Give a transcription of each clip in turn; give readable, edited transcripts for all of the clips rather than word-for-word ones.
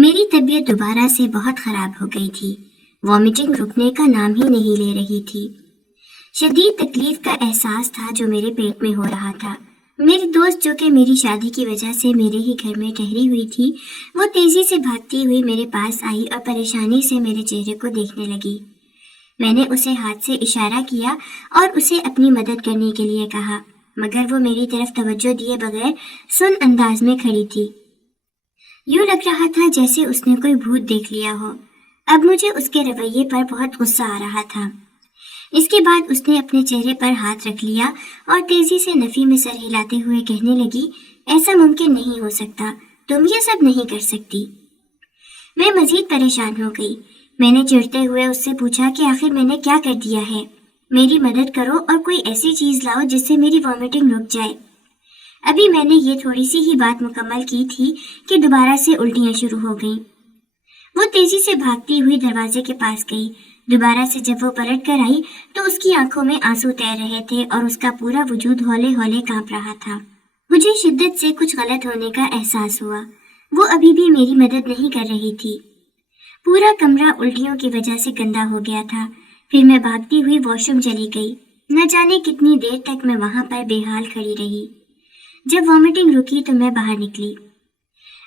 میری طبیعت دوبارہ سے بہت خراب ہو گئی تھی۔ وامٹنگ رکنے کا نام ہی نہیں لے رہی تھی۔ شدید تکلیف کا احساس تھا جو میرے پیٹ میں ہو رہا تھا۔ میری دوست جو کہ میری شادی کی وجہ سے میرے ہی گھر میں ٹھہری ہوئی تھی، وہ تیزی سے بھاگتی ہوئی میرے پاس آئی اور پریشانی سے میرے چہرے کو دیکھنے لگی۔ میں نے اسے ہاتھ سے اشارہ کیا اور اسے اپنی مدد کرنے کے لیے کہا، مگر وہ میری طرف توجہ دیے بغیر سن انداز میں کھڑی تھی۔ یوں لگ رہا تھا جیسے اس نے کوئی بھوت دیکھ لیا ہو۔ اب مجھے اس کے رویے پر بہت غصہ آ رہا تھا۔ اس کے بعد اس نے اپنے چہرے پر ہاتھ رکھ لیا اور تیزی سے نفی میں سر ہلاتے ہوئے کہنے لگی، ایسا ممکن نہیں ہو سکتا، تم یہ سب نہیں کر سکتی۔ میں مزید پریشان ہو گئی۔ میں نے چڑھتے ہوئے اس سے پوچھا کہ آخر میں نے کیا کر دیا ہے؟ میری مدد کرو اور کوئی ایسی چیز لاؤ جس سے میری وامٹنگ رک جائے۔ ابھی میں نے یہ تھوڑی سی ہی بات مکمل کی تھی کہ دوبارہ سے الٹیاں شروع ہو گئیں۔ وہ تیزی سے بھاگتی ہوئی دروازے کے پاس گئی۔ دوبارہ سے جب وہ پلٹ کر آئی تو اس کی آنکھوں میں آنسو تیر رہے تھے اور اس کا پورا وجود ہولے ہولے کانپ رہا تھا۔ مجھے شدت سے کچھ غلط ہونے کا احساس ہوا۔ وہ ابھی بھی میری مدد نہیں کر رہی تھی۔ پورا کمرہ الٹیوں کی وجہ سے گندا ہو گیا تھا۔ پھر میں بھاگتی ہوئی واش روم چلی گئی۔ نہ جانے کتنی دیر تک میں وہاں پر بے حال کھڑی رہی۔ جب وامٹنگ رکی تو میں باہر نکلی۔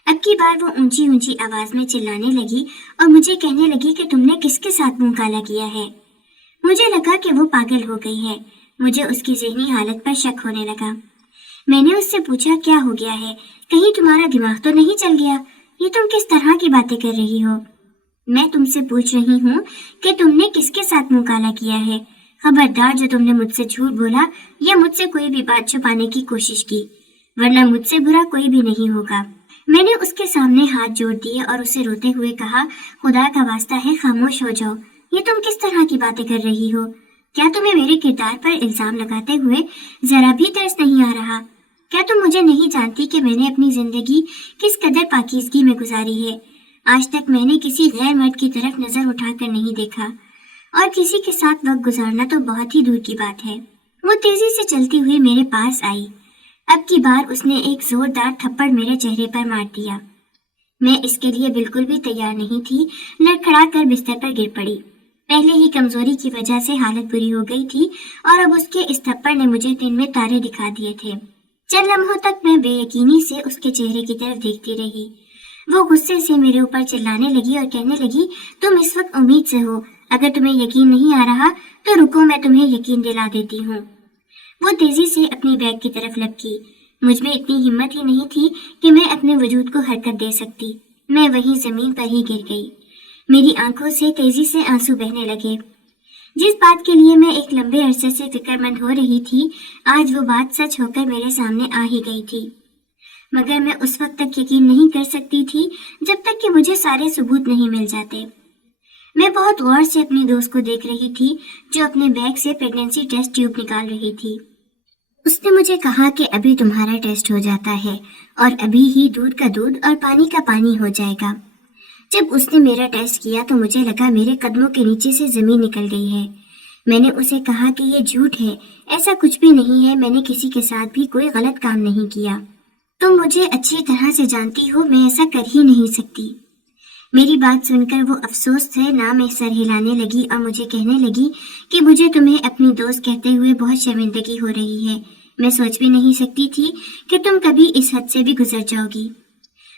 اب کی بار وہ اونچی اونچی آواز میں چلانے لگی اور مجھے کہنے لگی کہ تم نے کس کے ساتھ منہ کالا کیا ہے۔ مجھے لگا کہ وہ پاگل ہو گئی ہے۔ مجھے اس کی ذہنی حالت پر شک ہونے لگا۔ میں نے اس سے پوچھا، کیا ہو گیا ہے؟ کہیں تمہارا دماغ تو نہیں چل گیا؟ یہ تم کس طرح کی باتیں کر رہی ہو؟ میں تم سے پوچھ رہی ہوں کہ تم نے کس کے ساتھ منہ کالا کیا ہے۔ خبردار جو تم نے مجھ سے جھوٹ بولا یا مجھ سے کوئی بھی بات چھپانے کی کوشش کی، ورنہ مجھ سے برا کوئی بھی نہیں ہوگا۔ میں نے اس کے سامنے ہاتھ جوڑ دیے اور اسے روتے ہوئے کہا، خدا کا واسطہ ہے خاموش ہو جاؤ۔ یہ تم کس طرح کی باتیں کر رہی ہو؟ کیا تمہیں میرے کردار پر الزام لگاتے ہوئے ذرا بھی ترس نہیں آ رہا؟ کیا تم مجھے نہیں جانتی کہ میں نے اپنی زندگی کس قدر پاکیزگی میں گزاری ہے؟ آج تک میں نے کسی غیر مرد کی طرف نظر اٹھا کر نہیں دیکھا، اور کسی کے ساتھ وقت گزارنا تو بہت ہی دور کی بات ہے۔ وہ تیزی سے چلتی ہوئی میرے پاس آئی۔ اب کی بار اس نے ایک زوردار تھپڑ میرے چہرے پر مار دیا۔ میں اس کے لیے بالکل بھی تیار نہیں تھی۔ لڑکھڑا کر بستر پر گر پڑی۔ پہلے ہی کمزوری کی وجہ سے حالت بری ہو گئی تھی اور اب اس کے اس تھپڑ نے مجھے دن میں تارے دکھا دیے تھے۔ چند لمحوں تک میں بے یقینی سے اس کے چہرے کی طرف دیکھتی رہی۔ وہ غصے سے میرے اوپر چلانے لگی اور کہنے لگی، تم اس وقت امید سے ہو، اگر تمہیں یقین نہیں آ رہا تو رکو، میں تمہیں یقین دلا دیتی ہوں۔ وہ تیزی سے اپنی بیگ کی طرف لپکی۔ مجھ میں اتنی ہمت ہی نہیں تھی کہ میں اپنے وجود کو حرکت دے سکتی۔ میں وہیں زمین پر ہی گر گئی۔ میری آنکھوں سے تیزی سے آنسو بہنے لگے۔ جس بات کے لیے میں ایک لمبے عرصے سے فکر مند ہو رہی تھی، آج وہ بات سچ ہو کر میرے سامنے آ ہی گئی تھی۔ مگر میں اس وقت تک یقین نہیں کر سکتی تھی جب تک کہ مجھے سارے ثبوت نہیں مل جاتے۔ میں بہت غور سے اپنی دوست کو دیکھ رہی تھی جو اپنے بیگ سے پریگنینسی ٹیسٹ ٹیوب نکال رہی تھی۔ اس نے مجھے کہا کہ ابھی تمہارا ٹیسٹ ہو جاتا ہے اور ابھی ہی دودھ کا دودھ اور پانی کا پانی ہو جائے گا۔ جب اس نے میرا ٹیسٹ کیا تو مجھے لگا میرے قدموں کے نیچے سے زمین نکل گئی ہے۔ میں نے اسے کہا کہ یہ جھوٹ ہے، ایسا کچھ بھی نہیں ہے، میں نے کسی کے ساتھ بھی کوئی غلط کام نہیں کیا۔ تم مجھے اچھی طرح سے جانتی ہو، میں ایسا کر ہی نہیں سکتی۔ میری بات سن کر وہ افسوس سے نہ میں سر ہلانے لگی اور مجھے کہنے لگی کہ مجھے تمہیں اپنی دوست کہتے ہوئے بہت شرمندگی ہو رہی ہے۔ میں سوچ بھی نہیں سکتی تھی کہ تم کبھی اس حد سے بھی گزر جاؤ گی۔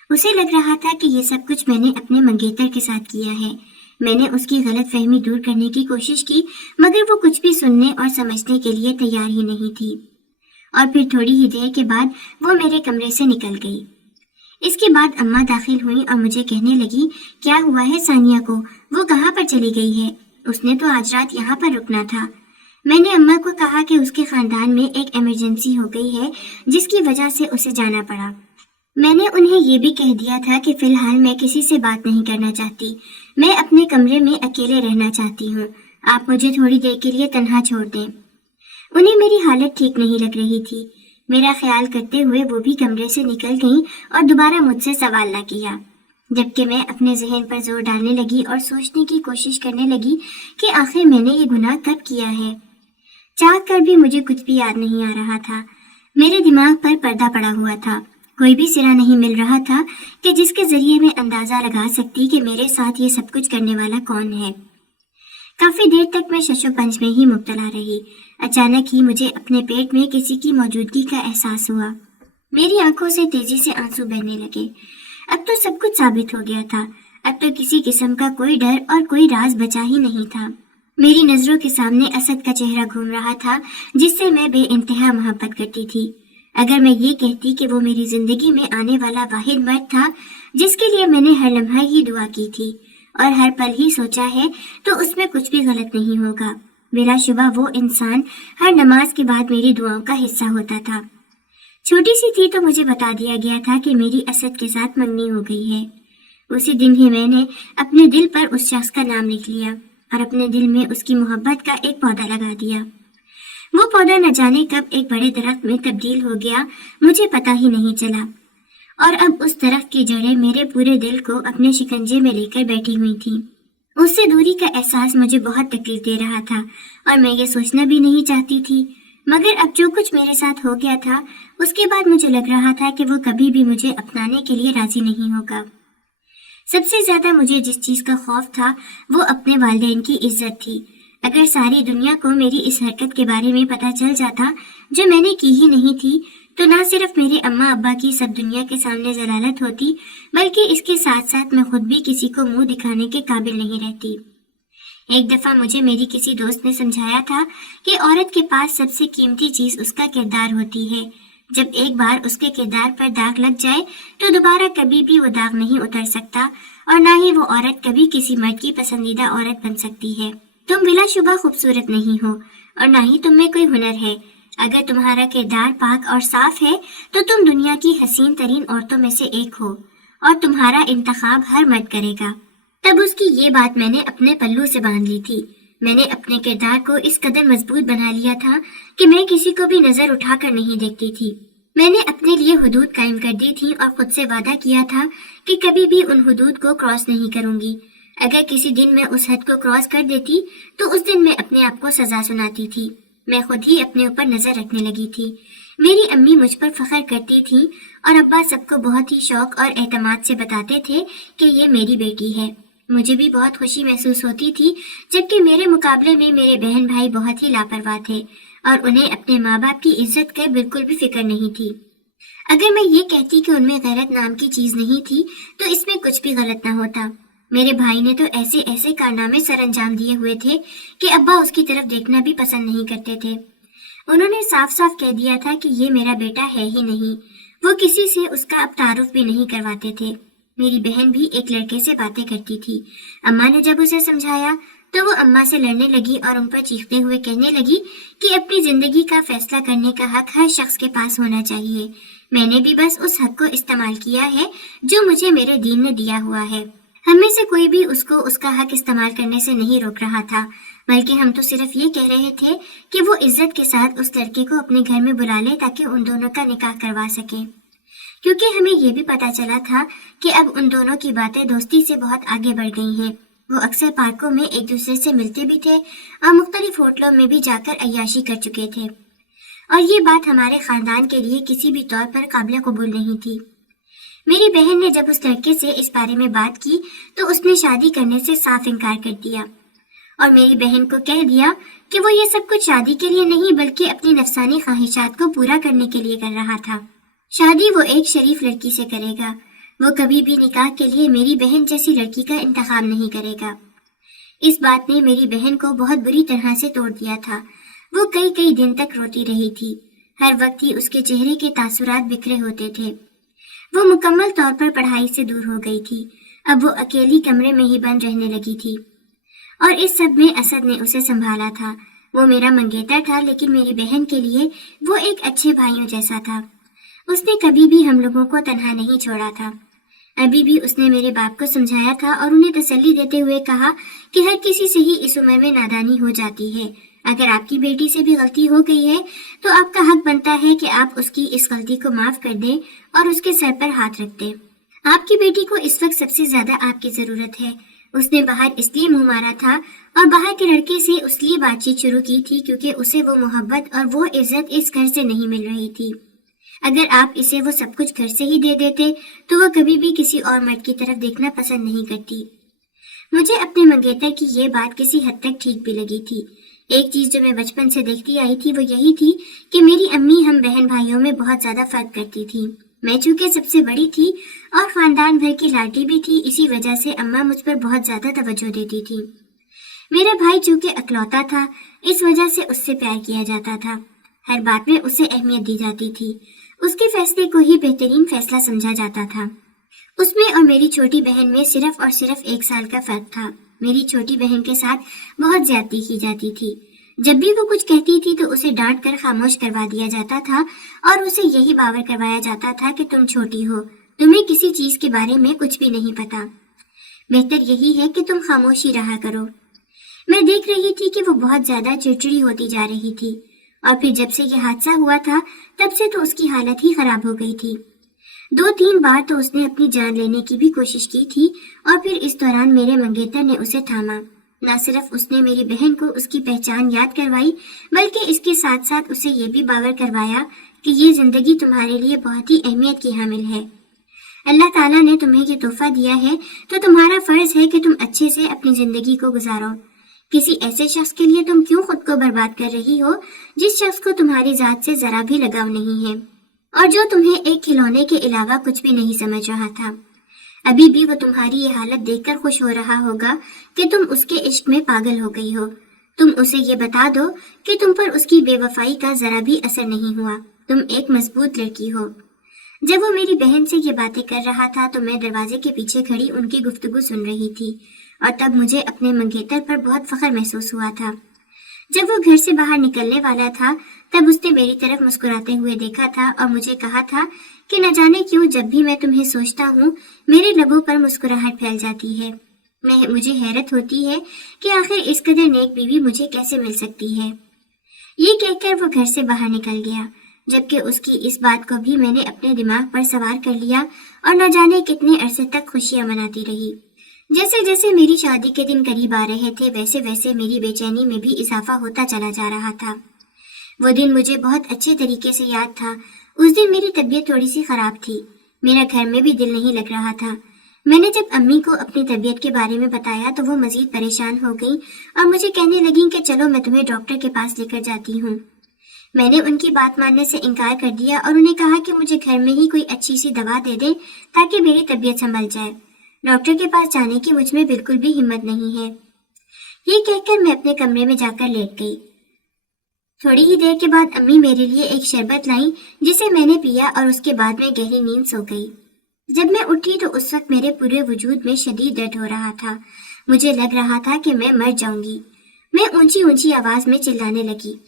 اسے لگ رہا تھا کہ یہ سب کچھ میں نے اپنے منگیتر کے ساتھ کیا ہے۔ میں نے اس کی غلط فہمی دور کرنے کی کوشش کی، مگر وہ کچھ بھی سننے اور سمجھنے کے لیے تیار ہی نہیں تھی۔ اور پھر تھوڑی ہی دیر کے بعد وہ میرے کمرے سے نکل گئی۔ اس کے بعد اماں داخل ہوئی اور مجھے کہنے لگی، کیا ہوا ہے ثانیہ کو؟ وہ کہاں پر چلی گئی ہے؟ اس نے تو آج رات یہاں پر رکنا تھا۔ میں نے اماں کو کہا کہ اس کے خاندان میں ایک ایمرجنسی ہو گئی ہے جس کی وجہ سے اسے جانا پڑا۔ میں نے انہیں یہ بھی کہہ دیا تھا کہ فی الحال میں کسی سے بات نہیں کرنا چاہتی، میں اپنے کمرے میں اکیلے رہنا چاہتی ہوں، آپ مجھے تھوڑی دیر کے لیے تنہا چھوڑ دیں۔ انہیں میری حالت ٹھیک نہیں لگ رہی تھی۔ میرا خیال کرتے ہوئے وہ بھی کمرے سے نکل گئیں اور دوبارہ مجھ سے سوال نہ کیا، جبکہ میں اپنے ذہن پر زور ڈالنے لگی اور سوچنے کی کوشش کرنے لگی کہ آخر میں نے یہ گناہ کب کیا ہے۔ چاہ کر بھی مجھے کچھ بھی یاد نہیں آ رہا تھا۔ میرے دماغ پر پردہ پڑا ہوا تھا۔ कोई भी सिरा नहीं मिल रहा था कि जिसके जरिए मैं अंदाजा लगा सकती कि मेरे साथ ये सब कुछ करने वाला कौन है। काफी देर तक मैं शशोपंज में ही मुब्तला रही। अचानक ही मुझे अपने पेट में किसी की मौजूदगी का एहसास हुआ। मेरी आंखों से तेजी से आंसू बहने लगे। अब तो सब कुछ साबित हो गया था। अब तो किसी किस्म का कोई डर और कोई राज बचा ही नहीं था। मेरी नजरों के सामने असद का चेहरा घूम रहा था, जिससे मैं बेइंतहा मोहब्बत करती थी। अगर मैं ये कहती कि वो मेरी जिंदगी में आने वाला वाहिद मर्द था जिसके लिए मैंने हर लम्हा ही दुआ की थी और हर पल ही सोचा है, तो उसमें कुछ भी गलत नहीं होगा। बिलाशुबा वो इंसान हर नमाज के बाद मेरी दुआओं का हिस्सा होता था। छोटी सी थी तो मुझे बता दिया गया था कि मेरी असद के साथ मंगनी हो गई है। उसी दिन ही मैंने अपने दिल पर उस शख्स का नाम लिख लिया और अपने दिल में उसकी मोहब्बत का एक पौधा लगा दिया। वो पौधा न जाने कब एक बड़े दरख्त में तब्दील हो गया, मुझे पता ही नहीं चला। और अब उस दरख्त की जड़ें मेरे पूरे दिल को अपने शिकंजे में लेकर बैठी हुई थी। उससे दूरी का एहसास मुझे बहुत तकलीफ दे रहा था और मैं ये सोचना भी नहीं चाहती थी। मगर अब जो कुछ मेरे साथ हो गया था, उसके बाद मुझे लग रहा था कि वो कभी भी मुझे अपनाने के लिए राजी नहीं होगा। सबसे ज्यादा मुझे जिस चीज का खौफ था वो अपने वालिदैन की इज्जत थी। अगर सारी दुनिया को मेरी इस हरकत के बारे में पता चल जाता जो मैंने की ही नहीं थी, तो ना सिर्फ मेरे अम्मा अब्बा की सब दुनिया के सामने जलालत होती, बल्कि इसके साथ साथ मैं खुद भी किसी को मुंह दिखाने के काबिल नहीं रहती। एक दफा मुझे मेरी किसी दोस्त ने समझाया था कि औरत के पास सबसे कीमती चीज उसका किरदार होती है। जब एक बार उसके किरदार पर दाग लग जाए तो दोबारा कभी भी वो दाग नहीं उतर सकता और ना ही वो औरत कभी किसी मर्द की पसंदीदा औरत बन सकती है। तुम बिलाशुबा खूबसूरत नहीं हो और ना ही तुम में कोई हुनर है। अगर तुम्हारा किरदार पाक और साफ है तो तुम दुनिया की हसीन तरीन औरतों में से एक हो और तुम्हारा इंतखाब हर मर्द करेगा। तब उसकी ये बात मैंने अपने पल्लू से बांध ली थी। मैंने अपने किरदार को इस कदर मजबूत बना लिया था कि मैं किसी को भी नजर उठाकर नहीं देखती थी। मैंने अपने लिए हुदूद कायम कर दी थी और खुद से वादा किया था कि कभी भी उन हुदूद को क्रॉस नहीं करूंगी। अगर किसी दिन मैं उस हद को क्रॉस कर देती तो उस दिन मैं अपने आप को सजा सुनाती थी। मैं खुद ही अपने ऊपर नजर रखने लगी थी। मेरी अम्मी मुझ पर फख्र करती थी और अब्बा सबको बहुत ही शौक और एतमाद से बताते थे कि ये मेरी बेटी है। मुझे भी बहुत खुशी महसूस होती थी, जबकि मेरे मुकाबले में मेरे बहन भाई बहुत ही लापरवाह थे और उन्हें अपने माँ बाप की इज्जत का बिल्कुल भी फिक्र नहीं थी। अगर मैं ये कहती कि उनमें गैरत नाम की चीज नहीं थी तो इसमें कुछ भी गलत ना होता। मेरे भाई ने तो ऐसे ऐसे कारनामे सर अंजाम दिए हुए थे कि अब्बा उसकी तरफ देखना भी पसंद नहीं करते थे। उन्होंने साफ साफ कह दिया था कि ये मेरा बेटा है ही नहीं। वो किसी से उसका अब तारुफ भी नहीं करवाते थे। मेरी बहन भी एक लड़के से बातें करती थी। अम्मा ने जब उसे समझाया तो वो अम्मा से लड़ने लगी और उन पर चीखते हुए कहने लगी कि अपनी जिंदगी का फैसला करने का हक हर शख्स के पास होना चाहिए। मैंने भी बस उस हक को इस्तेमाल किया है जो मुझे मेरे दीन ने दिया हुआ है। हम में से कोई भी उसको उसका हक इस्तेमाल करने से नहीं रोक रहा था, बल्कि हम तो सिर्फ ये कह रहे थे कि वो इज्जत के साथ उस लड़के को अपने घर में बुला ले ताकि उन दोनों का निकाह करवा सके। क्योंकि हमें ये भी पता चला था कि अब उन दोनों की बातें दोस्ती से बहुत आगे बढ़ गई हैं। वो अक्सर पार्कों में एक दूसरे से मिलते भी थे और मुख्तलिफ होटलों में भी जाकर अय्याशी कर चुके थे और ये बात हमारे खानदान के लिए किसी भी तौर पर काबिल कबूल नहीं थी। मेरी बहन ने जब उस लड़के से इस बारे में बात की तो उसने शादी करने से साफ इनकार कर दिया और मेरी बहन को कह दिया कि वो ये सब कुछ शादी के लिए नहीं बल्कि अपनी नफसानी ख्वाहिशात को पूरा करने के लिए कर रहा था। शादी वो एक शरीफ लड़की से करेगा। वो कभी भी निकाह के लिए मेरी बहन जैसी लड़की का इंतखाब नहीं करेगा। इस बात ने मेरी बहन को बहुत बुरी तरह से तोड़ दिया था। वो कई कई दिन तक रोती रही थी। हर वक्त ही उसके चेहरे के तासुरात बिखरे होते थे। वो मुकम्मल तौर पर पढ़ाई से दूर हो गई थी। अब वो अकेली कमरे में ही बंद रहने लगी थी और इस सब में असद ने उसे संभाला था। वो मेरा मंगेतर था, लेकिन मेरी बहन के लिए वो एक अच्छे भाइयों जैसा था। उसने कभी भी हम लोगों को तन्हा नहीं छोड़ा था। अभी भी उसने मेरे बाप को समझाया था और उन्हें तसल्ली देते हुए कहा कि हर किसी से ही इस उम्र में नादानी हो जाती है। अगर आपकी बेटी से भी गलती हो गई है तो आपका हक बनता है कि आप उसकी इस गलती को माफ कर दें और उसके सर पर हाथ रख दें। आपकी बेटी को इस वक्त सबसे ज्यादा आपकी जरूरत है। उसने बाहर इसलिए मुंह मारा था और बाहर के लड़के से उसलिए बातचीत शुरू की थी क्योंकि उसे वो मोहब्बत और वो इज्जत इस घर से नहीं मिल रही थी। अगर आप इसे वो सब कुछ घर से ही दे देते तो वो कभी भी किसी और मर्द की तरफ देखना पसंद नहीं करती। मुझे अपने मंगेतर की ये बात किसी हद तक ठीक भी लगी थी। एक चीज जो मैं बचपन से देखती आई थी वो यही थी कि मेरी अम्मी हम बहन भाइयों में बहुत ज्यादा फर्क करती थी। मैं चूंकि सबसे बड़ी थी और खानदान भर की लाडली भी थी, इसी वजह से अम्मा मुझ पर बहुत ज्यादा तवज्जो देती थी। मेरा भाई चूंकि अकलौता था, इस वजह से उससे प्यार किया जाता था। हर बात में उसे अहमियत दी जाती थी। उसके फैसले को ही बेहतरीन फैसला समझा जाता था। उसमें और मेरी छोटी बहन में सिर्फ और सिर्फ 1 साल का फर्क था। मेरी छोटी बहन के साथ बहुत ज्यादती की जाती थी। जब भी वो कुछ कहती थी तो उसे डांट कर खामोश करवा दिया जाता था और उसे यही बावर करवाया जाता था कि तुम छोटी हो, तुम्हें किसी चीज के बारे में कुछ भी नहीं पता, बेहतर यही है कि तुम खामोश ही रहा करो। मैं देख रही थी कि वो बहुत ज्यादा चिड़चिड़ी होती जा रही थी और फिर जब से ये हादसा हुआ था तब से तो उसकी हालत ही खराब हो गई थी। 2-3 बार तो उसने अपनी जान लेने की भी कोशिश की थी और फिर इस दौरान मेरे मंगेतर ने उसे थामा। न सिर्फ उसने मेरी बहन को उसकी पहचान याद करवाई, बल्कि इसके साथ साथ उसे ये भी बावर करवाया कि ये जिंदगी तुम्हारे लिए बहुत ही अहमियत की हामिल है। अल्लाह ताला ने तुम्हें ये तोहफा दिया है तो तुम्हारा फर्ज है कि तुम अच्छे से अपनी जिंदगी को गुजारो। किसी ऐसे शख्स के लिए तुम क्यों खुद को बर्बाद कर रही हो जिस शख्स को तुम्हारी जात से जरा भी लगाव नहीं है और जो तुम्हें एक खिलौने के अलावा कुछ भी नहीं समझ रहा था। अभी भी वो तुम्हारी ये हालत देखकर खुश हो रहा होगा कि तुम उसके इश्क में पागल हो गई हो। तुम उसे ये बता दो कि तुम पर उसकी बेवफाई का जरा भी असर नहीं हुआ, तुम एक मजबूत लड़की हो। जब वो मेरी बहन से ये बातें कर रहा था तो मैं दरवाजे के पीछे खड़ी उनकी गुफ्तगू सुन रही थी और तब मुझे अपने मंगेतर पर बहुत फख्र महसूस हुआ था। जब वो घर से बाहर निकलने वाला था तब उसने मेरी तरफ मुस्कुराते हुए देखा था और मुझे कहा था कि न जाने क्यों जब भी मैं तुम्हें सोचता हूँ मेरे लबों पर मुस्कुराहट फैल जाती है। मुझे हैरत होती है कि आखिर इस कदर नेक बीवी मुझे कैसे मिल सकती है। ये कहकर वो घर से बाहर निकल गया, जबकि उसकी इस बात को भी मैंने अपने दिमाग पर सवार कर लिया और न जाने कितने अरसे तक खुशियां मनाती रही। जैसे जैसे मेरी शादी के दिन करीब आ रहे थे वैसे वैसे मेरी बेचैनी में भी इजाफा होता चला जा रहा था। वो दिन मुझे बहुत अच्छे तरीके से याद था। उस दिन मेरी तबीयत थोड़ी सी खराब थी, मेरा घर में भी दिल नहीं लग रहा था। मैंने जब अम्मी को अपनी तबीयत के बारे में बताया तो वो मजीद परेशान हो गई और मुझे कहने लगी कि चलो मैं तुम्हें डॉक्टर के पास लेकर जाती हूँ। मैंने उनकी बात मानने से इनकार कर दिया और उन्हें कहा कि मुझे घर में ही कोई अच्छी सी दवा दे दे ताकि मेरी तबीयत संभल जाए। डॉक्टर के पास जाने की मुझ में बिल्कुल भी हिम्मत नहीं है। ये कहकर मैं अपने कमरे में जाकर लेट गई। थोड़ी ही देर के बाद अम्मी मेरे लिए एक शरबत लाई जिसे मैंने पिया और उसके बाद मैं गहरी नींद सो गई। जब मैं उठी तो उस वक्त मेरे पूरे वजूद में शदीद दर्द हो रहा था। मुझे लग रहा था कि मैं मर जाऊंगी। मैं ऊंची ऊंची आवाज में चिल्लाने लगी।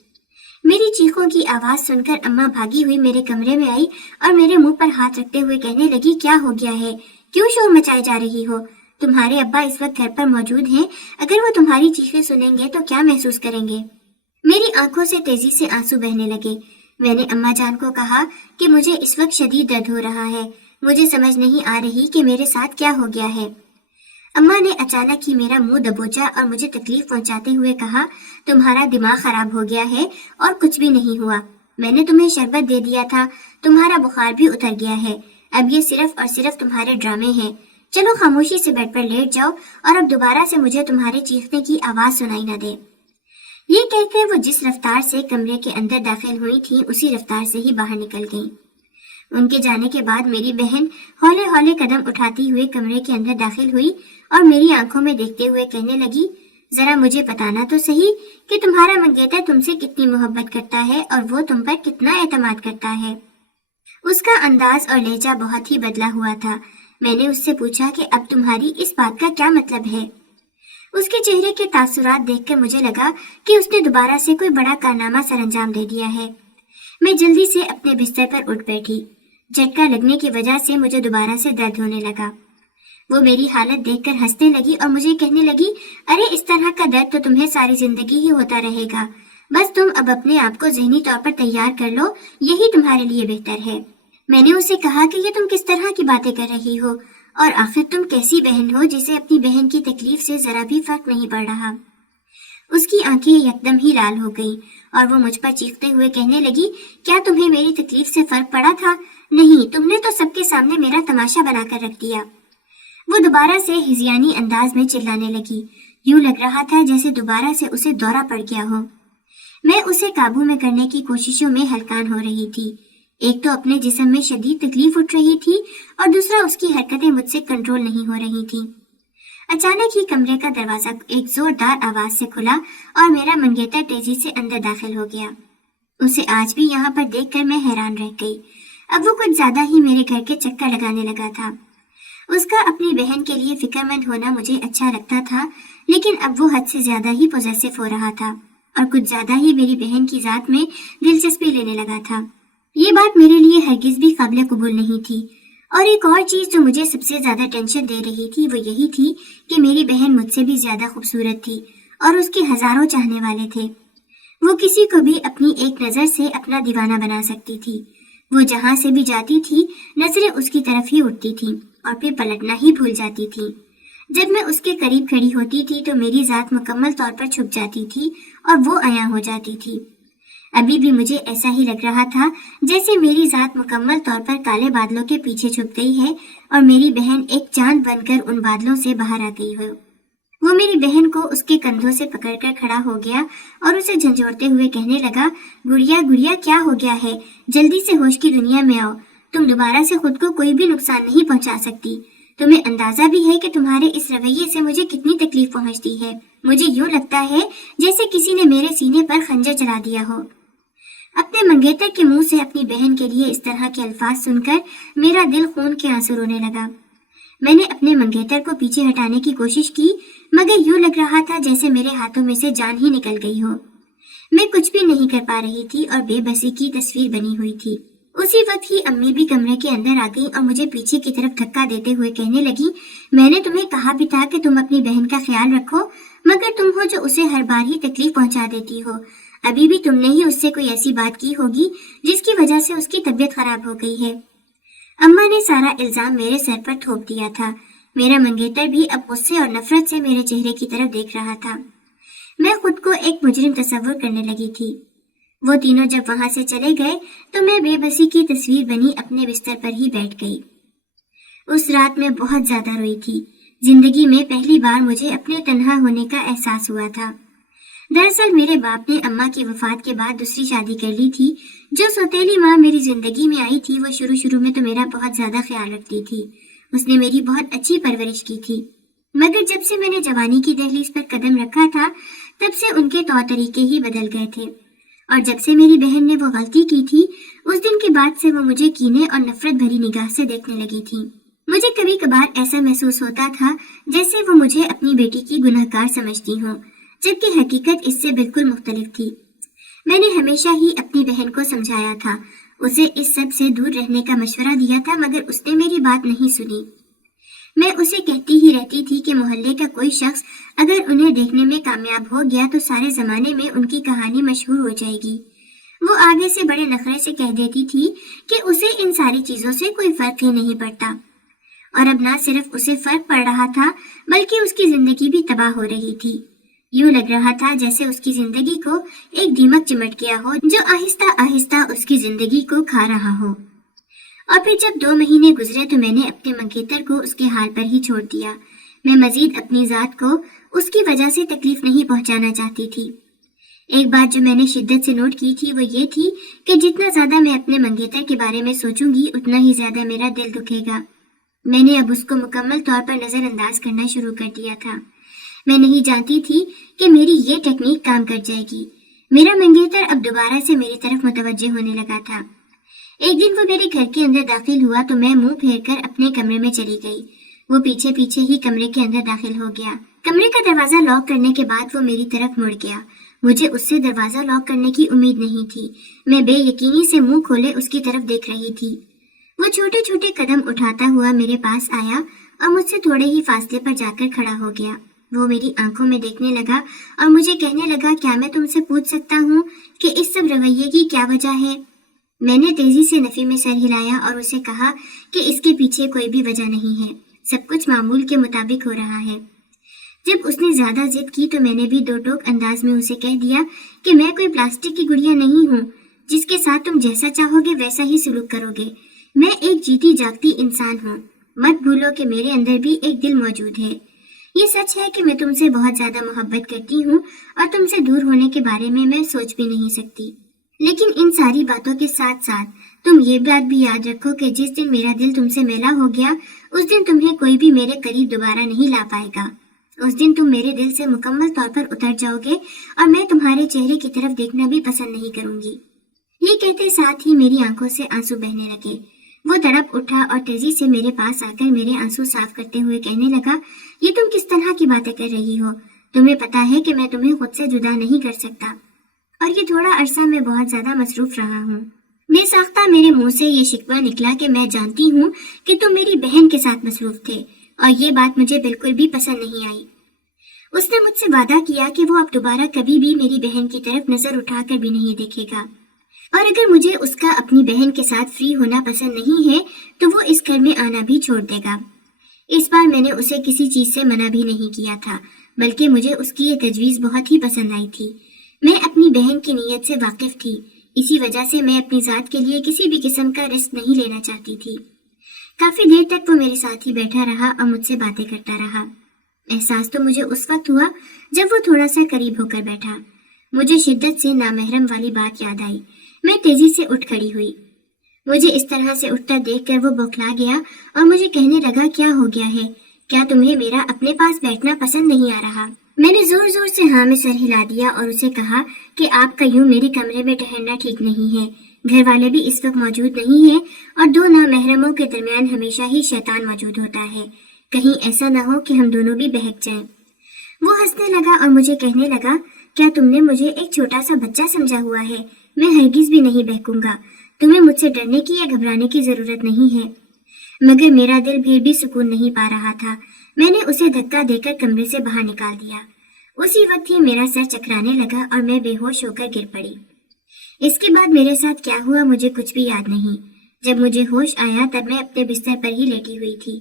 मेरी चीखों की आवाज सुनकर अम्मा भागी हुई मेरे कमरे में आई और मेरे मुंह पर हाथ रखते हुए कहने लगी, क्या हो गया है, क्यों शोर मचाए जा रही हो? तुम्हारे अब्बा इस वक्त घर पर मौजूद हैं, अगर वो तुम्हारी चीखें सुनेंगे तो क्या महसूस करेंगे? मेरी आंखों से तेजी से आंसू बहने लगे। मैंने अम्मा जान को कहा कि मुझे इस वक्त शदीद दर्द हो रहा है, मुझे समझ नहीं आ रही कि मेरे साथ क्या हो गया है। अम्मा ने अचानक ही मेरा मुंह दबोचा और मुझे तकलीफ पहुंचाते हुए कहा, तुम्हारा दिमाग खराब हो गया है और कुछ भी नहीं हुआ। मैंने तुम्हें शरबत दे दिया था, तुम्हारा बुखार भी उतर गया है। अब ये सिर्फ और सिर्फ तुम्हारे ड्रामे हैं। चलो खामोशी से बेड पर लेट जाओ और अब दोबारा से मुझे तुम्हारे चीखने की आवाज सुनाई न दे। ये कहकर वो जिस रफ्तार से कमरे के अंदर दाखिल हुई थी उसी रफ्तार से ही बाहर निकल गईं। उनके जाने के बाद मेरी बहन हौले हौले कदम उठाती हुए कमरे के अंदर दाखिल हुई और मेरी आंखों में देखते हुए कहने लगी, जरा मुझे बताना तो सही कि तुम्हारा मंगेतर तुमसे कितनी मोहब्बत करता है और वो तुम पर कितना एतमाद करता है। उसका अंदाज और लहजा बहुत ही बदला हुआ था। मैंने उससे पूछा कि अब तुम्हारी इस बात का क्या मतलब है। उसके चेहरे के तासुरात देखकर मुझे लगा कि उसने दोबारा से कोई बड़ा कारनामा सरअंजाम दे दिया है। मैं जल्दी से अपने बिस्तर पर उठ बैठी। झटका लगने की वजह से मुझे दोबारा से दर्द होने लगा। वो मेरी हालत देखकर हंसने लगी और मुझे कहने लगी, अरे इस तरह का दर्द तो तुम्हें सारी जिंदगी ही होता रहेगा, बस तुम अब अपने आप को ज़हनी तौर पर तैयार कर लो, यही तुम्हारे लिए बेहतर है। मैंने उसे कहा कि ये तुम किस तरह की बातें कर रही हो और आखिर तुम कैसी बहन हो जिसे अपनी बहन की तकलीफ से जरा भी फर्क नहीं पड़ रहा। उसकी आंखें यकदम ही लाल हो गईं और वो मुझ पर चीखते हुए कहने लगी, क्या तुम्हें मेरी तकलीफ से फर्क पड़ा था? नहीं, तुमने तो सबके सामने मेरा तमाशा बनाकर रख दिया। वो दोबारा से हिज़ियानी अंदाज में चिल्लाने लगी। यूं लग रहा था जैसे दोबारा से उसे दौरा पड़ गया हो। मैं उसे काबू में करने की कोशिशों में हलकान हो रही थी। एक तो अपने जिस्म में शदीद तकलीफ उठ रही थी और दूसरा उसकी हरकतें मुझसे कंट्रोल नहीं हो रही थी। अचानक ही कमरे का दरवाजा एक जोरदार आवाज से खुला और मेरा मंगेतर तेजी से अंदर दाखिल हो गया। उसे आज भी यहाँ पर देखकर मैं हैरान रह गई। अब वो कुछ ज्यादा ही मेरे घर के चक्कर लगाने लगा था। उसका अपनी बहन के लिए फिक्रमंद होना मुझे अच्छा लगता था, लेकिन अब वो हद से ज्यादा ही पॉजेसिव हो रहा था और कुछ ज्यादा ही मेरी बहन की जात में दिलचस्पी लेने लगा था। ये बात मेरे लिए हरगिज भी काबिल कबूल नहीं थी। और एक और चीज जो मुझे सबसे ज्यादा टेंशन दे रही थी वो यही थी कि मेरी बहन मुझसे भी ज्यादा खूबसूरत थी और उसके हजारों चाहने वाले थे। वो किसी को भी अपनी एक नजर से अपना दीवाना बना सकती थी। वो जहां से भी जाती थी नजरें उसकी तरफ ही उठती थी और फिर पलटना ही भूल जाती थी। जब मैं उसके करीब खड़ी होती थी तो मेरी जात मुकम्मल तौर पर छुप जाती थी और वो अयां हो जाती थी। अभी भी मुझे ऐसा ही लग रहा था जैसे मेरी जात मुकम्मल तौर पर काले बादलों के पीछे छुप गई है और मेरी बहन एक चांद बनकर उन बादलों से बाहर आ गई हो। वो मेरी बहन को उसके कंधों से पकड़कर खड़ा हो गया और उसे झंझोड़ते हुए कहने लगा, गुड़िया गुड़िया क्या हो गया है? जल्दी से होश की दुनिया में आओ। तुम दोबारा से खुद को कोई भी नुकसान नहीं पहुंचा सकती। तुम्हें अंदाजा भी है कि तुम्हारे इस रवैये से मुझे कितनी तकलीफ पहुंचती है। मुझे यूं लगता है जैसे किसी ने मेरे सीने पर खंजर चला दिया हो। अपने मंगेतर के मुंह से अपनी बहन के लिए इस तरह के अल्फाज सुनकर मेरा दिल खून के आंसू रोने लगा। मैंने अपने मंगेतर को पीछे हटाने की कोशिश की, मगर यूं लग रहा था जैसे मेरे हाथों में से जान ही निकल गई हो। मैं कुछ भी नहीं कर पा रही थी और बेबसी की तस्वीर बनी हुई थी। उसी वक्त ही अम्मी भी कमरे के अंदर आ गई और मुझे पीछे की तरफ धक्का देते हुए कहने लगी, मैंने तुम्हें कहा भी था कि तुम अपनी बहन का ख्याल रखो, मगर तुम हो जो उसे हर बार ही तकलीफ पहुंचा देती हो। अभी भी तुमने ही उससे कोई ऐसी बात की होगी जिसकी वजह से उसकी तबीयत खराब हो गई है। अम्मा ने सारा इल्जाम मेरे सर पर थोप दिया था। मेरा मंगेतर भी अब गुस्से और नफरत से मेरे चेहरे की तरफ देख रहा था। मैं खुद को एक मुजरिम तस्वुर करने लगी थी। वो तीनों जब वहां से चले गए तो मैं बेबसी की तस्वीर बनी अपने बिस्तर पर ही बैठ गई। उस रात मैं बहुत ज्यादा रोई थी। जिंदगी में पहली बार मुझे अपने तन्हा होने का एहसास हुआ था। दरअसल मेरे बाप ने अम्मा की वफात के बाद दूसरी शादी कर ली थी। जो सौतेली माँ मेरी जिंदगी में आई थी वो शुरू में तो मेरा बहुत ज्यादा ख्याल रखती थी। उसने मेरी बहुत अच्छी परवरिश की थी, मगर जब से मैंने जवानी की दहलीज पर कदम रखा था तब से उनके तौर तरीके ही बदल गए थे। और जब से मेरी बहन ने वो गलती की थी उस दिन के बाद से वो मुझे कीने और नफरत भरी निगाह से देखने लगी थी। मुझे कभी कभार ऐसा महसूस होता था जैसे वो मुझे अपनी बेटी की गुनहगार समझती हो, जबकि हकीकत इससे बिल्कुल मुख्तलिफ थी। मैंने हमेशा ही अपनी बहन को समझाया था, उसे इस सब से दूर रहने का मशवरा दिया था, मगर उसने मेरी बात नहीं सुनी। मैं उसे कहती ही रहती थी कि मोहल्ले का कोई शख्स अगर उन्हें देखने में कामयाब हो गया तो सारे जमाने में उनकी कहानी मशहूर हो जाएगी। वो आगे से बड़े नखरे से कह देती थी कि उसे इन सारी चीजों से कोई फर्क ही नहीं पड़ता। और अब ना सिर्फ उसे फर्क पड़ रहा था बल्कि उसकी जिंदगी भी तबाह हो रही थी। यूं लग रहा था जैसे उसकी जिंदगी को एक दीमक चिमट गया हो जो आहिस्ता आहिस्ता उसकी जिंदगी को खा रहा हो। और फिर जब 2 महीने गुजरे तो मैंने अपने मंगेतर को उसके हाल पर ही छोड़ दिया। मैं मजीद अपनी जात को उसकी वजह से तकलीफ नहीं पहुंचाना चाहती थी। एक बात जो मैंने शिद्दत से नोट की थी वो ये थी कि जितना ज्यादा मैं अपने मंगेतर के बारे में सोचूंगी उतना ही ज्यादा मेरा दिल दुखेगा। मैंने अब उसको मुकम्मल तौर पर नजरअंदाज करना शुरू कर दिया था। मैं नहीं जानती थी कि मेरी ये टेक्निक काम कर जाएगी। मेरा मंगेतर अब दोबारा से मेरी तरफ मुतवज्जे होने लगा था। एक दिन वो मेरे घर के अंदर दाखिल हुआ तो मैं मुंह फेर कर अपने कमरे में चली गई। वो पीछे पीछे ही कमरे के अंदर दाखिल हो गया। कमरे का दरवाजा लॉक करने के बाद वो मेरी तरफ मुड़ गया। मुझे उससे दरवाजा लॉक करने की उम्मीद नहीं थी। मैं बेयकीनी से मुंह खोले उसकी तरफ देख रही थी। वो छोटे छोटे कदम उठाता हुआ मेरे पास आया और मुझसे थोड़े ही फासले पर जाकर खड़ा हो गया। वो मेरी आंखों में देखने लगा और मुझे कहने लगा, क्या मैं तुमसे पूछ सकता हूँ कि इस सब रवैये की क्या वजह है? मैंने तेजी से नफी में सर हिलाया और उसे कहा कि इसके पीछे कोई भी वजह नहीं है, सब कुछ मामूल के मुताबिक हो रहा है। जब उसने ज्यादा जिद की तो मैंने भी दो टोक अंदाज में उसे कह दिया कि मैं कोई प्लास्टिक की गुड़िया नहीं हूँ जिसके साथ तुम जैसा चाहोगे वैसा ही सलूक करोगे। मैं एक जीती जागती इंसान हूँ। मत भूलो कि मेरे अंदर भी एक दिल मौजूद है। ये सच है कि मैं तुमसे बहुत ज्यादा मोहब्बत करती हूँ और तुमसे दूर होने के बारे में मैं सोच भी नहीं सकती। लेकिन इन सारी बातों के साथ साथ तुम ये बात भी याद रखो कि जिस दिन मेरा दिल तुमसे मैला हो गया उस दिन तुम्हें कोई भी मेरे करीब दोबारा नहीं ला पाएगा। उस दिन तुम मेरे दिल से मुकम्मल तौर पर उतर जाओगे और मैं तुम्हारे चेहरे की तरफ देखना भी पसंद नहीं करूंगी। ये कहते साथ ही मेरी आंखों से आंसू बहने लगे। वो तड़प उठा और तेजी से मेरे पास आकर मेरे आंसू साफ करते हुए कहने लगा, ये तुम किस तरह की बातें कर रही हो? तुम्हें पता है कि मैं तुम्हें खुद से जुदा नहीं कर सकता और ये थोड़ा अरसा मैं बहुत ज्यादा मसरूफ रहा हूँ। बेसाख्ता मेरे मुंह से ये शिकवा निकला कि मैं जानती हूँ कि तुम मेरी बहन के साथ मसरूफ थे और ये बात मुझे बिल्कुल भी पसंद नहीं आई। उसने मुझसे वादा किया कि वो अब दोबारा कभी भी मेरी बहन की तरफ नजर उठाकर भी नहीं देखेगा और अगर मुझे उसका अपनी बहन के साथ फ्री होना पसंद नहीं है तो वो इस घर में आना भी छोड़ देगा। इस बार मैंने उसे किसी चीज से मना भी नहीं किया था, बल्कि मुझे उसकी ये तजवीज बहुत ही पसंद आई थी। मैं अपनी बहन की नीयत से वाकिफ थी, इसी वजह से मैं अपनी जात के लिए किसी भी किस्म का रिस्क नहीं लेना चाहती थी। काफी देर तक वो मेरे साथ ही बैठा रहा और मुझसे बातें करता रहा। एहसास तो मुझे उस वक्त हुआ जब वो थोड़ा सा करीब होकर बैठा। मुझे शिद्दत से नामहरम वाली बात याद आई। मैं तेजी से उठ खड़ी हुई। मुझे इस तरह से उठता देखकर वो बौखला गया और मुझे कहने लगा, क्या हो गया है? क्या तुम्हें मेरा अपने पास बैठना पसंद नहीं आ रहा? मैंने जोर जोर से हाँ में सर हिला दिया और उसे कहा कि आपका यूं मेरे कमरे में ठहरना ठीक नहीं है। घर वाले भी इस वक्त मौजूद नहीं है और दो नामहरमों के दरमियान हमेशा ही शैतान मौजूद होता है। कहीं ऐसा ना हो कि हम दोनों भी बहक जाएं। वो हंसने लगा और मुझे कहने लगा, क्या तुमने मुझे एक छोटा सा बच्चा समझा हुआ है? मैं हरगिज भी नहीं बहकूंगा। तुम्हें मुझसे डरने की या घबराने की जरूरत नहीं है। मगर मेरा दिल फिर भी सुकून नहीं पा रहा था। मैंने उसे धक्का देकर कमरे से बाहर निकाल दिया। उसी वक्त ही मेरा सर चकराने लगा और मैं बेहोश होकर गिर पड़ी। इसके बाद मेरे साथ क्या हुआ मुझे कुछ भी याद नहीं। जब मुझे होश आया तब मैं अपने बिस्तर पर ही लेटी हुई थी।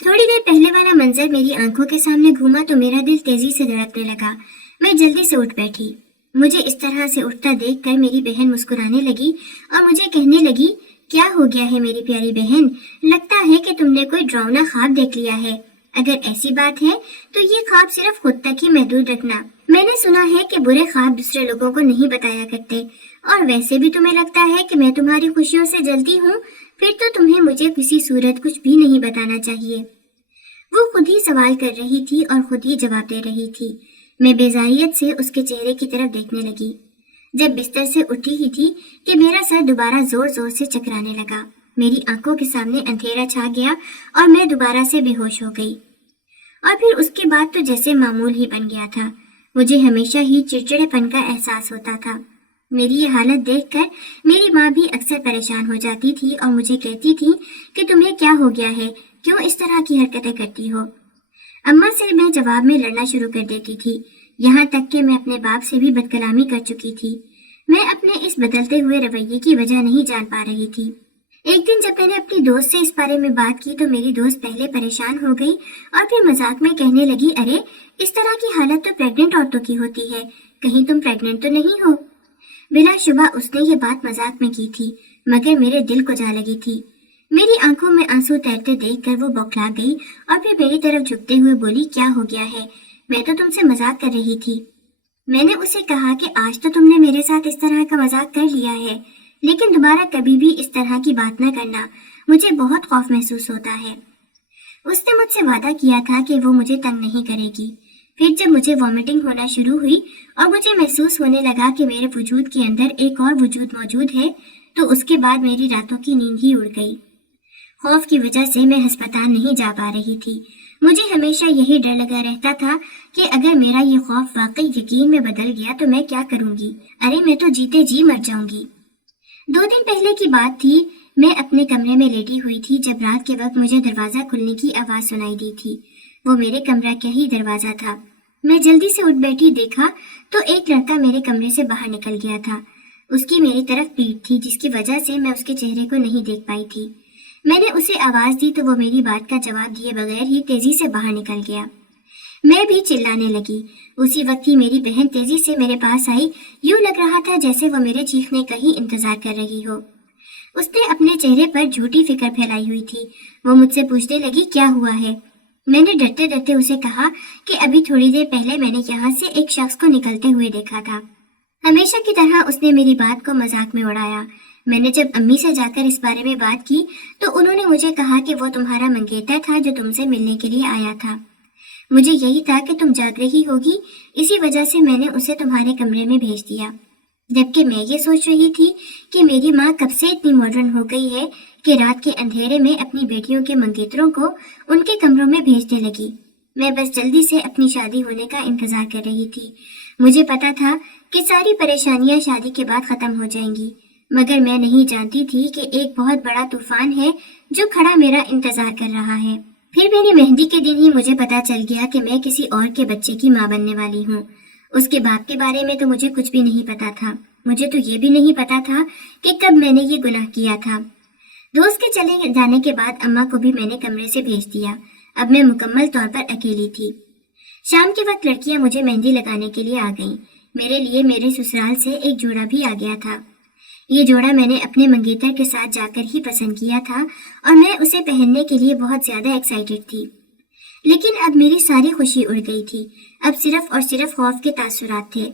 थोड़ी देर पहले वाला मंजर मेरी आंखों के सामने घूमा तो मेरा दिल तेजी से धड़कने लगा। मैं जल्दी से उठ बैठी। मुझे इस तरह से उठता देखकर मेरी बहन मुस्कुराने लगी और मुझे कहने लगी, क्या हो गया है मेरी प्यारी बहन? लगता है कि तुमने कोई डरावना ख्वाब देख लिया है। अगर ऐसी बात है तो ये ख्वाब सिर्फ खुद तक ही महदूद रखना। मैंने सुना है कि बुरे ख्वाब दूसरे लोगों को नहीं बताया करते और वैसे भी तुम्हें लगता है कि मैं तुम्हारी खुशियों से जलती हूँ, फिर तो तुम्हें मुझे किसी सूरत कुछ भी नहीं बताना चाहिए। वो खुद ही सवाल कर रही थी और खुद ही जवाब दे रही थी। मैं बेजारियत से उसके चेहरे की तरफ देखने लगी। जब बिस्तर से उठी ही थी कि मेरा सर दोबारा जोर जोर से चकराने लगा। मेरी आंखों के सामने अंधेरा छा गया और मैं दोबारा से बेहोश हो गई। और फिर उसके बाद तो जैसे मामूल ही बन गया था। मुझे हमेशा ही चिड़चिड़ेपन का एहसास होता था। मेरी ये हालत देखकर मेरी माँ भी अक्सर परेशान हो जाती थी और मुझे कहती थी कि तुम्हें क्या हो गया है, क्यों इस तरह की हरकतें करती हो। अम्मा से मैं जवाब में लड़ना शुरू कर देती थी, यहाँ तक कि मैं अपने बाप से भी बदकलामी कर चुकी थी। मैं अपने इस बदलते हुए रवैये की वजह नहीं जान पा रही थी। एक दिन जब मैंने अपनी दोस्त से इस बारे में बात की तो मेरी दोस्त पहले परेशान हो गई और फिर मजाक में कहने लगी, अरे इस तरह की हालत तो प्रेग्नेंट औरतों की होती है, कहीं तुम प्रेग्नेंट तो नहीं हो? बिलाशुबा उसने ये बात मजाक में की थी, मगर मेरे दिल को जा लगी थी। मेरी आंखों में आंसू तैरते देखकर वो बौखला गई और फिर मेरी तरफ झुकते हुए बोली, क्या हो गया है? मैं तो तुमसे मजाक कर रही थी। मैंने उसे कहा कि आज तो तुमने मेरे साथ इस तरह का मजाक कर लिया है, लेकिन दोबारा कभी भी इस तरह की बात न करना, मुझे बहुत खौफ महसूस होता है। उसने मुझसे वादा किया था कि वो मुझे तंग नहीं करेगी। फिर जब मुझे वॉमिटिंग होना शुरू हुई और मुझे महसूस होने लगा कि मेरे वजूद के अंदर एक और वजूद मौजूद है, तो उसके बाद मेरी रातों की नींद ही उड़ गई। खौफ की वजह से मैं अस्पताल नहीं जा पा रही थी। मुझे हमेशा यही डर लगा रहता था कि अगर मेरा ये खौफ वाकई यकीन में बदल गया तो मैं क्या करूंगी? अरे मैं तो जीते जी मर जाऊंगी। 2 दिन पहले की बात थी। मैं अपने कमरे में लेटी हुई थी जब रात के वक्त मुझे दरवाजा खुलने की आवाज सुनाई दी थी। वो मेरे कमरा का ही दरवाजा था। मैं जल्दी से उठ बैठी, देखा तो एक लड़का मेरे कमरे से बाहर निकल गया था। उसकी मेरी तरफ पीठ थी, जिसकी वजह से मैं उसके चेहरे को नहीं देख पाई थी। मैंने उसे आवाज दी तो वो मेरी बात का जवाब दिए बगैर ही तेजी से बाहर निकल गया। میں بھی چلانے لگی۔ اسی وقت ہی میری بہن تیزی سے میرے پاس آئی، یوں لگ رہا تھا جیسے وہ میرے چیخنے کا ہی انتظار کر رہی ہو۔ اس نے اپنے چہرے پر جھوٹی فکر پھیلائی ہوئی تھی۔ وہ مجھ سے پوچھنے لگی کیا ہوا ہے۔ میں نے ڈرتے ڈرتے اسے کہا کہ ابھی تھوڑی دیر پہلے میں نے یہاں سے ایک شخص کو نکلتے ہوئے دیکھا تھا۔ ہمیشہ کی طرح اس نے میری بات کو مذاق میں اڑایا۔ میں نے جب امی سے جا کر اس بارے میں بات کی تو انہوں نے مجھے کہا کہ وہ تمہارا منگیتر تھا جو تم سے ملنے کے لیے آیا تھا۔ مجھے یہی تھا کہ تم جاگ رہی ہوگی، اسی وجہ سے میں نے اسے تمہارے کمرے میں بھیج دیا، جبکہ میں یہ سوچ رہی تھی کہ میری ماں کب سے اتنی ماڈرن ہو گئی ہے کہ رات کے اندھیرے میں اپنی بیٹیوں کے منگیتروں کو ان کے کمروں میں بھیجنے لگی۔ میں بس جلدی سے اپنی شادی ہونے کا انتظار کر رہی تھی۔ مجھے پتا تھا کہ ساری پریشانیاں شادی کے بعد ختم ہو جائیں گی، مگر میں نہیں جانتی تھی کہ ایک بہت بڑا طوفان ہے جو کھڑا میرا انتظار کر رہا ہے۔ پھر میری مہندی کے دن ہی مجھے پتا چل گیا کہ میں کسی اور کے بچے کی ماں بننے والی ہوں۔ اس کے باپ کے بارے میں تو مجھے کچھ بھی نہیں پتا تھا۔ مجھے تو یہ بھی نہیں پتا تھا کہ کب میں نے یہ گناہ کیا تھا۔ دوست کے چلے جانے کے بعد اماں کو بھی میں نے کمرے سے بھیج دیا۔ اب میں مکمل طور پر اکیلی تھی۔ شام کے وقت لڑکیاں مجھے مہندی لگانے کے لیے آ گئیں۔ میرے لیے میرے سسرال سے ایک جوڑا بھی آ گیا تھا۔ یہ جوڑا میں نے اپنے منگیتر کے ساتھ جا کر ہی پسند کیا تھا اور میں اسے پہننے کے لیے بہت زیادہ ایکسائٹڈ تھی۔ لیکن اب میری ساری خوشی اڑ گئی تھی۔ اب صرف اور صرف خوف کے تاثرات تھے۔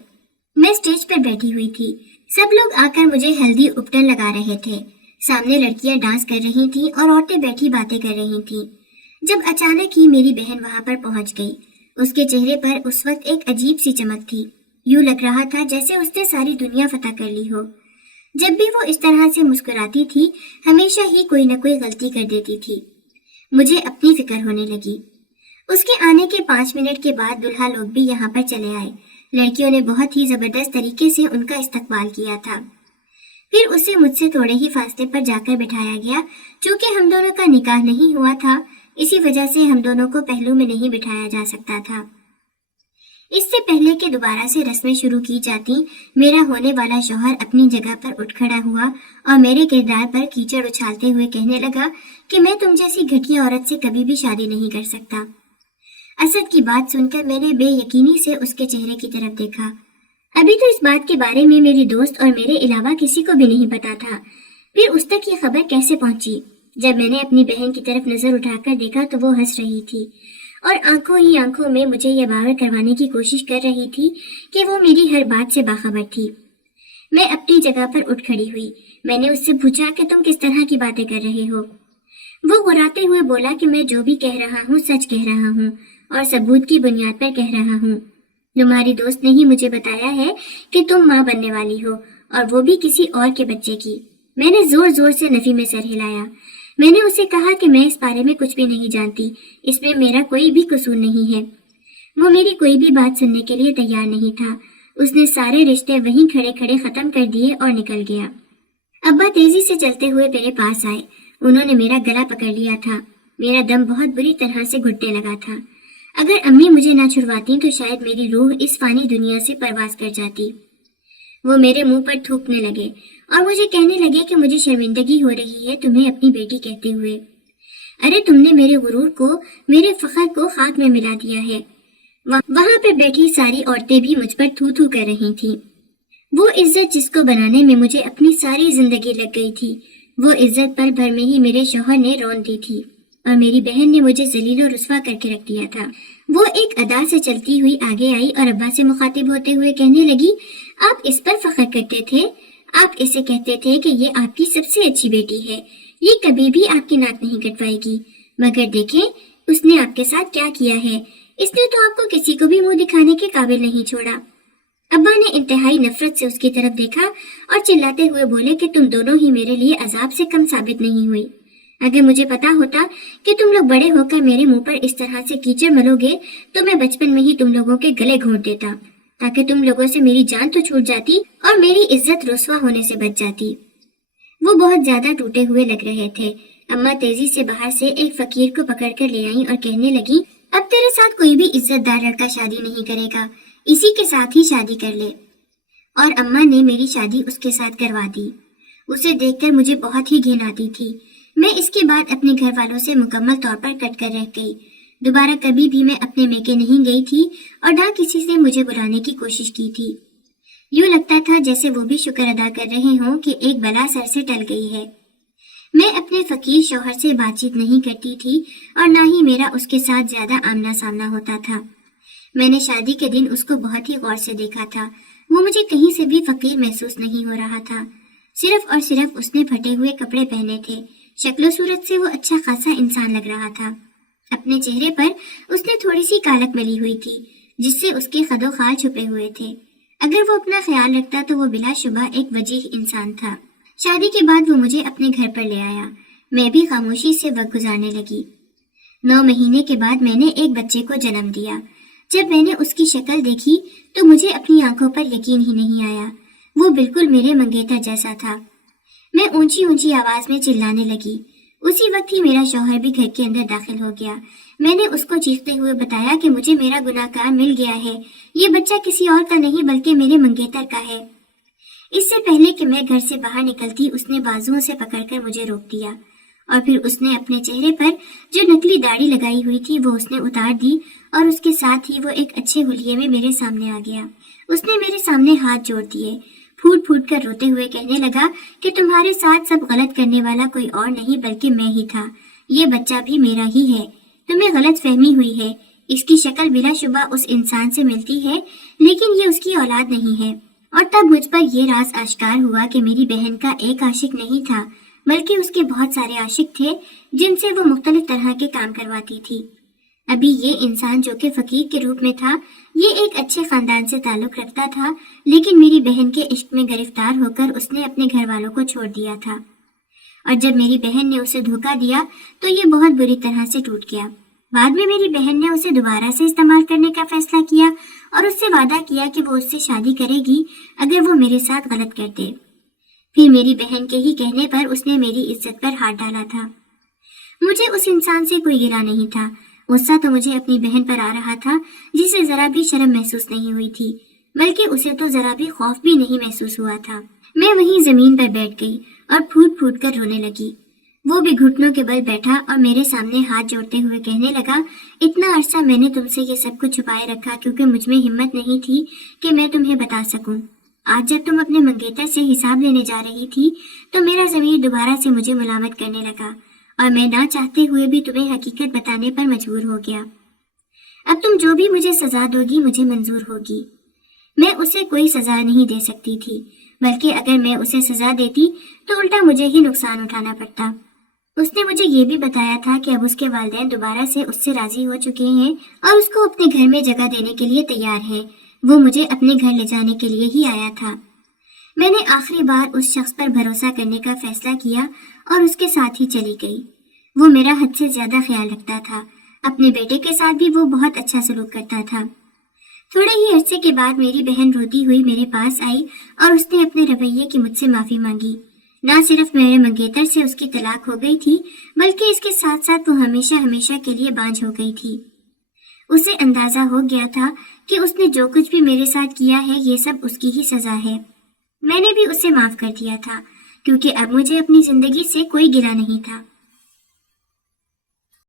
میں اسٹیج پر بیٹھی ہوئی تھی۔ سب لوگ آ کر مجھے ہلدی اپٹن لگا رہے تھے۔ سامنے لڑکیاں ڈانس کر رہی تھیں اور عورتیں بیٹھی باتیں کر رہی تھیں۔ جب اچانک ہی میری بہن وہاں پر پہنچ گئی۔ اس کے چہرے پر اس وقت ایک عجیب سی چمک تھی۔ یوں لگ رہا تھا جیسے اس نے ساری دنیا فتح کر لی ہو۔ جب بھی وہ اس طرح سے مسکراتی تھی ہمیشہ ہی کوئی نہ کوئی غلطی کر دیتی تھی۔ مجھے اپنی فکر ہونے لگی۔ اس کے آنے کے 5 منٹ کے بعد دلہا لوگ بھی یہاں پر چلے آئے۔ لڑکیوں نے بہت ہی زبردست طریقے سے ان کا استقبال کیا تھا۔ پھر اسے مجھ سے تھوڑے ہی فاصلے پر جا کر بٹھایا گیا۔ چونکہ ہم دونوں کا نکاح نہیں ہوا تھا، اسی وجہ سے ہم دونوں کو پہلو میں نہیں بٹھایا جا سکتا تھا۔ اس سے پہلے کہ دوبارہ سے رسمیں شروع کی جاتی، میرا ہونے والا شوہر اپنی جگہ پر اٹھ کھڑا ہوا اور میرے کردار پر کیچڑ اچھالتے ہوئے کہنے لگا کہ میں تم جیسی گھٹیا عورت سے کبھی بھی شادی نہیں کر سکتا۔ اسد کی بات سن کر میں نے بے یقینی سے اس کے چہرے کی طرف دیکھا۔ ابھی تو اس بات کے بارے میں میری دوست اور میرے علاوہ کسی کو بھی نہیں پتا تھا۔ پھر اس تک یہ خبر کیسے پہنچی؟ جب میں نے اپنی بہن کی طرف نظر اٹھا کر دیکھا تو وہ ہنس رہی تھی اور آنکھوں ہی آنکھوں میں مجھے یہ باور کروانے کی کوشش کر رہی تھی کہ وہ میری ہر بات سے باخبر تھی۔ میں اپنی جگہ پر اٹھ کھڑی ہوئی۔ میں نے اس سے پوچھا کہ تم کس طرح کی باتیں کر رہے ہو؟ وہ غراتے ہوئے بولا کہ میں جو بھی کہہ رہا ہوں سچ کہہ رہا ہوں اور ثبوت کی بنیاد پر کہہ رہا ہوں۔ تمہاری دوست نے ہی مجھے بتایا ہے کہ تم ماں بننے والی ہو، اور وہ بھی کسی اور کے بچے کی۔ میں نے زور زور سے نفی میں سر ہلایا۔ میں نے اسے کہا کہ میں اس بارے میں کچھ بھی نہیں جانتی، اس میں میرا کوئی بھی قصور نہیں ہے۔ وہ میری کوئی بھی بات سننے کے لیے تیار نہیں تھا۔ اس نے سارے رشتے وہیں کھڑے کھڑے ختم کر دیے اور نکل گیا۔ ابا تیزی سے چلتے ہوئے میرے پاس آئے۔ انہوں نے میرا گلا پکڑ لیا تھا۔ میرا دم بہت بری طرح سے گھٹنے لگا تھا۔ اگر امی مجھے نہ چھڑواتی تو شاید میری روح اس فانی دنیا سے پرواز کر جاتی۔ وہ میرے منہ پر تھوکنے لگے اور مجھے کہنے لگے کہ مجھے شرمندگی ہو رہی ہے تمہیں اپنی بیٹی کہتے ہوئے۔ ارے تم نے میرے غرور کو، میرے فخر کو خاک میں ملا دیا ہے۔ وہاں پہ بیٹھی ساری عورتیں بھی مجھ پر تھو تھو کر رہی تھیں۔ وہ عزت جس کو بنانے میں مجھے اپنی ساری زندگی لگ گئی تھی، وہ عزت پل بھر میں ہی میرے شوہر نے رون دی تھی اور میری بہن نے مجھے ذلیل و رسوا کر کے رکھ دیا تھا۔ وہ ایک ادا سے چلتی ہوئی آگے آئی اور ابا سے مخاطب ہوتے ہوئے کہنے لگی، آپ اس پر فخر کرتے تھے، آپ اسے کہتے تھے کہ یہ آپ کی سب سے اچھی بیٹی ہے، یہ کبھی بھی آپ کی ناک نہیں کٹوائے گی، مگر دیکھیں اس نے آپ کے ساتھ کیا کیا ہے، اس نے تو آپ کو کسی کو بھی منہ دکھانے کے قابل نہیں چھوڑا۔ ابا نے انتہائی نفرت سے اس کی طرف دیکھا اور چلاتے ہوئے بولے کہ تم دونوں ہی میرے لیے عذاب سے کم ثابت نہیں ہوئی۔ اگر مجھے پتا ہوتا کہ تم لوگ بڑے ہو کر میرے منہ پر اس طرح سے کیچڑ ملو گے تو میں بچپن میں ہی تم لوگوں کے گلے گھونٹ دیتا، تاکہ تم لوگوں سے میری جان تو چھوٹ جاتی اور میری عزت رسوا ہونے سے بچ جاتی۔ وہ بہت زیادہ ٹوٹے ہوئے لگ رہے تھے۔ اماں تیزی سے باہر سے ایک فقیر کو پکڑ کر لے آئیں اور کہنے لگی، اب تیرے ساتھ کوئی بھی عزت دار لڑکا شادی نہیں کرے گا، اسی کے ساتھ ہی شادی کر لے۔ اور اماں نے میری شادی اس کے ساتھ کروا دی۔ اسے دیکھ کر مجھے بہت ہی گھن آتی تھی۔ میں اس کے بعد اپنے گھر والوں سے مکمل طور پر کٹ کر رہ گئی۔ दोबारा कभी भी मैं अपने मेके नहीं गई थी और ना किसी से मुझे बुलाने की कोशिश की थी। यूं लगता था जैसे वो भी शुक्र अदा कर रहे हों कि एक बला सर से टल गई है। मैं अपने फकीर शौहर से बातचीत नहीं करती थी और ना ही मेरा उसके साथ ज्यादा आमना सामना होता था। मैंने शादी के दिन उसको बहुत ही गौर से देखा था। वो मुझे कहीं से भी फकीर महसूस नहीं हो रहा था। सिर्फ और सिर्फ उसने फटे हुए कपड़े पहने थे। शक्लो सूरत से वो अच्छा खासा इंसान लग रहा था। अपने चेहरे पर उसने थोड़ी सी कालक मली हुई थी, जिससे उसके खदो खाल छुपे हुए थे। अगर वो अपना ख्याल रखता तो वो बिलाशुबा एक वजीह इंसान था। शादी के बाद वो मुझे अपने घर पर ले आया। मैं भी खामोशी से वक्त गुजारने लगी। 9 महीने के बाद मैंने एक बच्चे को जन्म दिया। जब मैंने उसकी शक्ल देखी तो मुझे अपनी आंखों पर यकीन ही नहीं आया। वो बिल्कुल मेरे मंगेतर जैसा था। मैं ऊंची ऊंची आवाज में चिल्लाने लगी। उसी वक्त ही मेरा शौहर भी घर के अंदर दाखिल हो गया। मैंने उसको चीखते हुए बताया कि मुझे मेरा गुनाहगार मिल गया है। ये बच्चा किसी और का नहीं बल्कि मेरे मंगेतर का है। इससे पहले कि मैं घर से बाहर निकलती उसने बाजुओं से पकड़कर मुझे रोक दिया और फिर उसने अपने चेहरे पर जो नकली दाढ़ी लगाई हुई थी वो उसने उतार दी और उसके साथ ही वो एक अच्छे हुलिये में मेरे सामने आ गया। उसने मेरे सामने हाथ जोड़ दिए, फूट फूट कर रोते हुए कहने लगा कि तुम्हारे साथ सब गलत करने वाला कोई और नहीं बल्कि मैं ही था। ये बच्चा भी मेरा ही है। तुम्हें गलत फहमी हुई है। इसकी शक्ल बिलाशुबा उस इंसान से मिलती है, लेकिन ये उसकी औलाद नहीं है। और तब मुझ पर यह राज आश्कार हुआ कि मेरी बहन का एक आशिक नहीं था, बल्कि उसके बहुत सारे आशिक थे जिनसे वो मुख्तलिफ तरह के काम करवाती थी। अभी ये इंसान जो कि फकीर के रूप में था, ये एक अच्छे खानदान से ताल्लुक रखता था, लेकिन मेरी बहन के इश्क में गिरफ्तार होकर उसने अपने घर वालों को छोड़ दिया था। और जब मेरी बहन ने उसे धोखा दिया तो ये बहुत बुरी तरह से टूट गया। बाद में मेरी बहन ने उसे दोबारा से इस्तेमाल करने का फैसला किया और उससे वादा किया कि वो उससे शादी करेगी अगर वो मेरे साथ गलत कर दे। फिर मेरी बहन के ही कहने पर उसने मेरी इज्जत पर हाथ डाला था। मुझे उस इंसान से कोई गिला नहीं था। गुस्सा तो मुझे अपनी बहन पर आ रहा था, जिसे जरा भी शर्म महसूस नहीं हुई थी, बल्कि उसे तो जरा भी खौफ भी नहीं महसूस हुआ था। मैं वहीं जमीन पर बैठ गई और फूट फूट कर रोने लगी। वो भी घुटनों के बल बैठा और मेरे सामने हाथ जोड़ते हुए कहने लगा, इतना अरसा मैंने तुमसे ये सब कुछ छुपाए रखा क्योंकि मुझमें हिम्मत नहीं थी कि मैं तुम्हें बता सकूं। आज जब तुम अपने मंगेतर से हिसाब लेने जा रही थी तो मेरा ज़मीर दोबारा से मुझे मुलामत करने लगा और मैं ना चाहते हुए भी तुम्हें हकीकत बताने पर मजबूर हो गया। अब तुम जो भी मुझे सजा दोगी मुझे मंजूर होगी। मैं उसे कोई सजा नहीं दे सकती थी, बल्कि अगर मैं उसे सजा देती तो उल्टा मुझे ही नुकसान उठाना पड़ता। उसने मुझे ये भी बताया था कि अब उसके वालिदैन दोबारा से उससे राजी हो चुके हैं और उसको अपने घर में जगह देने के लिए तैयार हैं। वो मुझे अपने घर ले जाने के लिए ही आया था। मैंने आखिरी बार उस शख्स पर भरोसा करने का फैसला किया और उसके साथ ही चली गई। वो मेरा हद से ज्यादा ख्याल रखता था। अपने बेटे के साथ भी वो बहुत अच्छा सलूक करता था। थोड़े ही अरसे के बाद मेरी बहन रोती हुई मेरे पास आई और उसने अपने रवैये की मुझसे माफी मांगी। ना सिर्फ मेरे मंगेतर से उसकी तलाक हो गई थी, बल्कि इसके साथ साथ वो हमेशा हमेशा के लिए बांझ हो गई थी। उसे अंदाजा हो गया था कि उसने जो कुछ भी मेरे साथ किया है ये सब उसकी ही सजा है। मैंने भी उसे माफ कर दिया था क्योंकि अब मुझे अपनी जिंदगी से कोई गिला नहीं था।